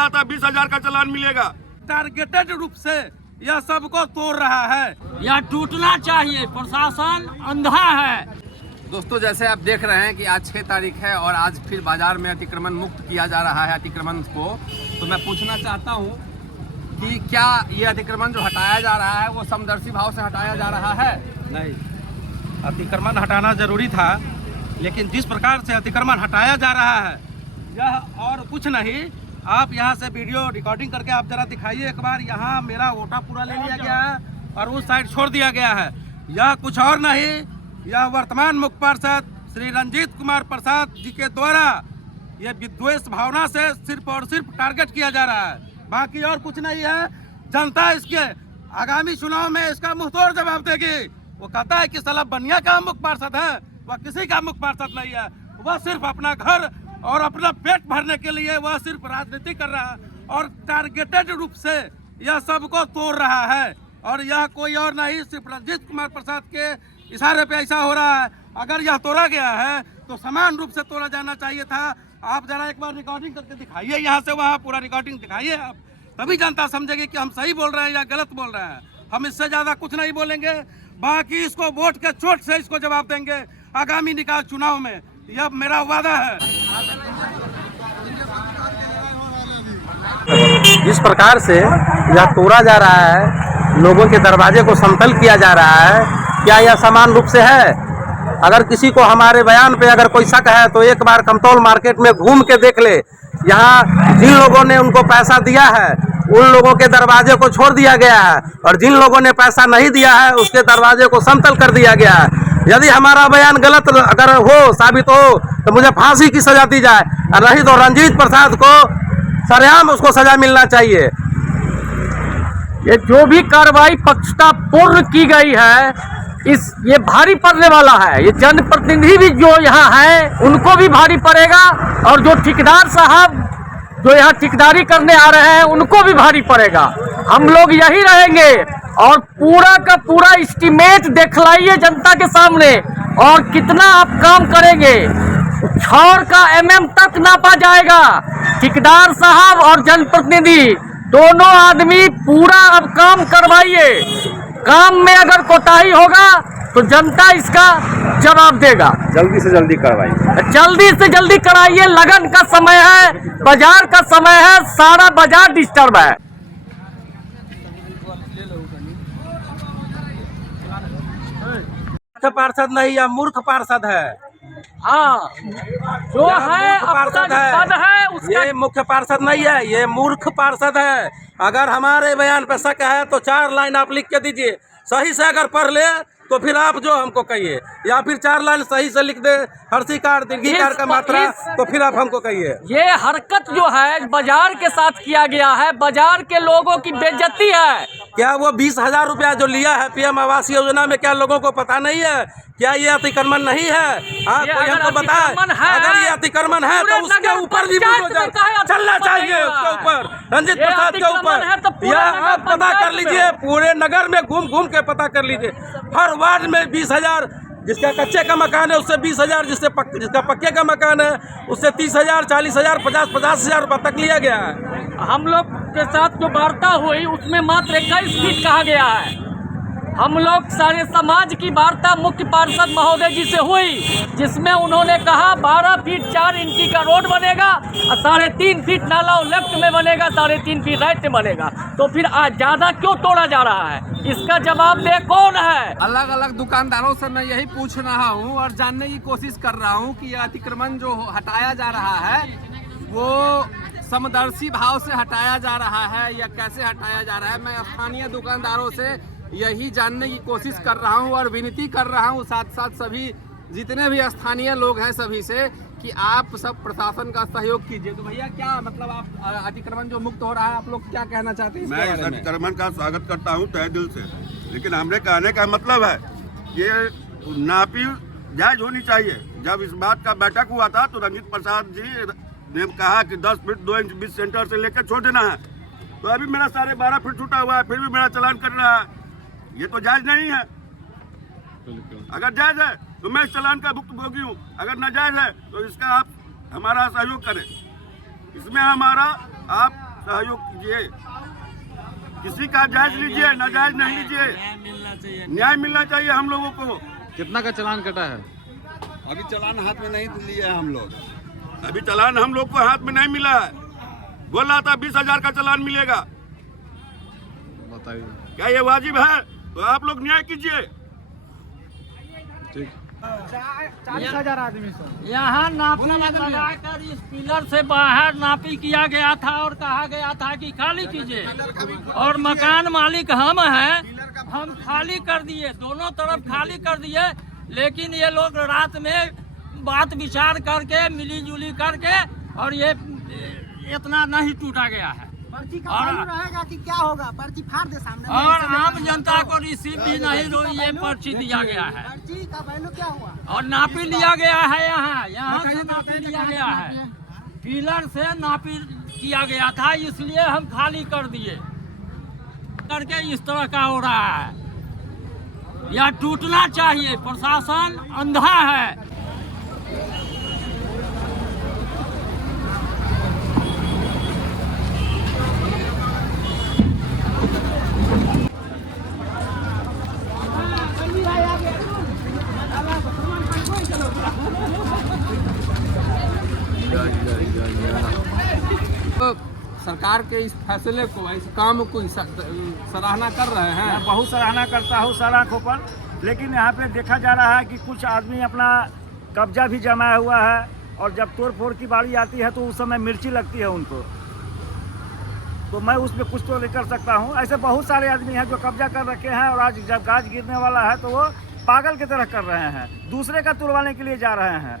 रहा था 20,000 का चालान मिलेगा। टारगेटेड रूप से यह सबको तोड़ रहा है। यह टूटना चाहिए, प्रशासन अंधा है। दोस्तों, जैसे आप देख रहे हैं कि आज 6 तारीख है और आज फिर बाजार में अतिक्रमण मुक्त किया जा रहा है अतिक्रमण को। तो मैं पूछना चाहता हूं कि क्या ये अतिक्रमण जो हटाया जा रहा है वो समदर्शी भाव से हटाया जा रहा है? नहीं, अतिक्रमण हटाना जरूरी था, लेकिन जिस प्रकार से अतिक्रमण हटाया जा रहा है यह और कुछ नहीं। आप यहाँ से वीडियो रिकॉर्डिंग करके आप जरा दिखाइए एक बार। यहाँ मेरा वोटा पूरा ले लिया गया है और उस साइड छोड़ दिया गया है। यह कुछ और नहीं, यह वर्तमान मुख्य पार्षद श्री रंजीत कुमार प्रसाद जी के द्वारा ये विद्वेष भावना से सिर्फ और सिर्फ टारगेट किया जा रहा है, बाकी और कुछ नहीं है। जनता इसके आगामी चुनाव में इसका मुंहतोड़ जवाब देगी। वो कहता है कि साला बनिया का मुख्य पार्षद है, वह किसी का मुख्य पार्षद नहीं है। वह सिर्फ अपना घर और अपना पेट भरने के लिए वह सिर्फ राजनीति कर रहा है और टारगेटेड रूप से यह सबको तोड़ रहा है। और यह कोई और नहीं, सिर्फ रंजीत कुमार प्रसाद के इशारे पे ऐसा हो रहा है। अगर यह तोड़ा गया है तो समान रूप से तोड़ा जाना चाहिए था। आप जरा एक बार रिकॉर्डिंग करके दिखाइए, यहाँ से वहाँ पूरा रिकॉर्डिंग दिखाइए आप, तभी जनता समझेगी कि हम सही बोल रहे हैं या गलत बोल रहे हैं। हम इससे ज़्यादा कुछ नहीं बोलेंगे, बाकी इसको वोट के चोट से इसको जवाब देंगे आगामी निकाय चुनाव में, यह मेरा वादा है। जिस प्रकार से यह तोड़ा जा रहा है, लोगों के दरवाजे को समतल किया जा रहा है, क्या यह समान रूप से है? अगर किसी को हमारे बयान पे अगर कोई शक है तो एक बार कमतौल मार्केट में घूम के देख ले। यहाँ जिन लोगों ने उनको पैसा दिया है उन लोगों के दरवाजे को छोड़ दिया गया है और जिन लोगों ने पैसा नहीं दिया है उसके दरवाजे को समतल कर दिया गया है। यदि हमारा बयान गलत अगर हो साबित हो तो मुझे फांसी की सजा दी जाए, और नहीं तो रंजीत प्रसाद को सरेआम उसको सजा मिलना चाहिए। ये जो भी कार्रवाई पक्षतापूर्ण की गई है ये भारी पड़ने वाला है। ये जनप्रतिनिधि भी जो यहाँ है उनको भी भारी पड़ेगा और जो ठेकेदार साहब जो यहाँ ठेकेदारी करने आ रहे हैं उनको भी भारी पड़ेगा। हम लोग यही रहेंगे और पूरा का पूरा एस्टीमेट दिखलाइए जनता के सामने और कितना आप काम करेंगे। छौर का एमएम तक नापा जाएगा। ठेकेदार साहब और जनप्रतिनिधि दोनों आदमी पूरा अब काम करवाइए। काम में अगर कोताही होगा तो जनता इसका जवाब देगा। जल्दी से जल्दी करवाइए, जल्दी से जल्दी कराइए। लगन का समय है, बाजार का समय है, सारा बाजार डिस्टर्ब है। पार्षद नहीं, यह मूर्ख पार्षद है। हाँ, जो है पार्षद है, ये मुख्य पार्षद नहीं है, ये मूर्ख पार्षद है। अगर हमारे बयान पे शक है तो 4 लाइन आप लिख के दीजिए, सही से अगर पढ़ ले तो फिर आप जो हमको कहिए, या फिर 4 लाइन सही से लिख दे, हर्षिकार दीर्घिकार का मात्रा, तो फिर आप हमको कहिए। ये हरकत जो है बाजार के साथ किया गया है, बाजार के लोगों की बेइज्जती है। क्या वो 20,000 रुपया जो लिया है पीएम आवास योजना में, क्या लोगों को पता नहीं है? क्या ये अतिक्रमण नहीं है? हाँ, कोई हमको बताए। अगर ये अतिक्रमण है तो उसके ऊपर भी चलना चाहिए, उसके ऊपर, रंजीत प्रसाद के ऊपर। या आप पता कर लीजिए, पूरे नगर में घूम घूम के पता कर लीजिए। हर वार्ड में 20,000, जिसका कच्चे का मकान है उससे 20,000, जिसका पक्के का मकान है उससे 30,000, 40,000, 50,000 रुपये तक लिया गया है। हम लोग के साथ जो वार्ता हुई उसमें मात्र 21 फीट कहा गया है। हम लोग सारे समाज की वार्ता मुख्य पार्षद महोदय जी से हुई, जिसमें उन्होंने कहा 12 फीट 4 इंची का रोड बनेगा और 3.5 फीट नाला लेफ्ट में बनेगा, 3.5 फीट राइट में बनेगा। तो फिर आज ज़्यादा क्यों तोड़ा जा रहा है? इसका जवाब दे कौन है? अलग अलग दुकानदारों से मैं यही पूछ रहा हूँ और जानने की कोशिश कर रहा हूँ कि यह अतिक्रमण जो हटाया जा रहा है वो समदर्शी भाव से हटाया जा रहा है या कैसे हटाया जा रहा है। मैं स्थानीय दुकानदारों से यही जानने की कोशिश कर रहा हूं और विनती कर रहा हूं साथ साथ सभी जितने भी स्थानीय लोग हैं सभी से कि आप सब प्रशासन का सहयोग कीजिए। तो भैया क्या मतलब आप अतिक्रमण जो मुक्त हो रहा है आप लोग क्या कहना चाहते हैं? मैं इस अतिक्रमण का स्वागत करता हूं तहे दिल से, लेकिन हमने कहने का मतलब है ये नापी जायज होनी चाहिए। जब इस बात का बैठक हुआ था तो रंजीत प्रसाद जी ने कहा कि 10 फीट 2 इंच बीच सेंटर से लेकर छोड़ देना है, तो अभी मेरा 12.5 फीट छूटा हुआ है, फिर भी मेरा चालान कर रहा है। ये तो जायज नहीं है। अगर जायज है तो मैं इस चालान का भुक्तभोगी हूँ, अगर नाजायज है तो इसका आप हमारा सहयोग करें। इसमें हमारा आप सहयोग कीजिए, किसी का जायज लीजिए, नाजायज नहीं लीजिए, न्याय मिलना चाहिए हम लोगों को। कितना का चालान कटा है? अभी चालान हाथ में नहीं लिए हम लोग, अभी चालान हम लोग को हाथ में नहीं मिला है। बोल रहा था 20,000 का चालान मिलेगा, बताइए। क्या ये वाजिब है? तो आप लोग न्याय कीजिए। ठीक। 40,000 आदमी से यहाँ नापी लगाकर इस पिलर से बाहर नापी किया गया था और कहा गया था कि खाली कीजिए, और मकान मालिक हम हैं, हम खाली कर दिए, दोनों तरफ खाली कर दिए। लेकिन ये लोग रात में बात विचार करके मिली जुली करके और ये इतना नहीं टूटा गया है। पर्ची का वैल्यू रहेगा कि क्या होगा? पर्ची फाड़ दे सामने में। और आम जनता को रिसीव भी नहीं ये पर्ची दिया गया है पर्ची का वैल्यू क्या हुआ? और नापी लिया गया है। यहाँ से नापी लिया गया है, पिलर से नापी किया गया था, इसलिए हम खाली कर दिए। करके इस तरह का हो रहा है, यह टूटना चाहिए। प्रशासन अंधा है। तो सरकार के इस फैसले को, इस काम को सराहना कर रहे हैं। मैं बहुत सराहना करता हूँ सर आँखों पर, लेकिन यहाँ पे देखा जा रहा है कि कुछ आदमी अपना कब्जा भी जमाया हुआ है, और जब तोड़ फोड़ की बारी आती है तो उस समय मिर्ची लगती है उनको, तो मैं उसमें कुछ तो नहीं कर सकता हूँ। ऐसे बहुत सारे आदमी हैं जो कब्जा कर रखे हैं, और आज जब गाज गिरने वाला है तो वो पागल की तरह कर रहे हैं, दूसरे का तुड़वाने के लिए जा रहे हैं।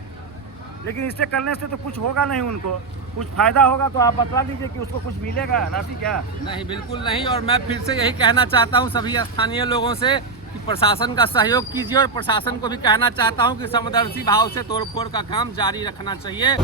लेकिन इससे करने से तो कुछ होगा नहीं, उनको कुछ फायदा होगा तो आप बता दीजिए कि उसको कुछ मिलेगा राशि क्या? नहीं, बिल्कुल नहीं। और मैं फिर से यही कहना चाहता हूं सभी स्थानीय लोगों से कि प्रशासन का सहयोग कीजिए, और प्रशासन को भी कहना चाहता हूं कि समदर्शी भाव से तोड़फोड़ का काम जारी रखना चाहिए।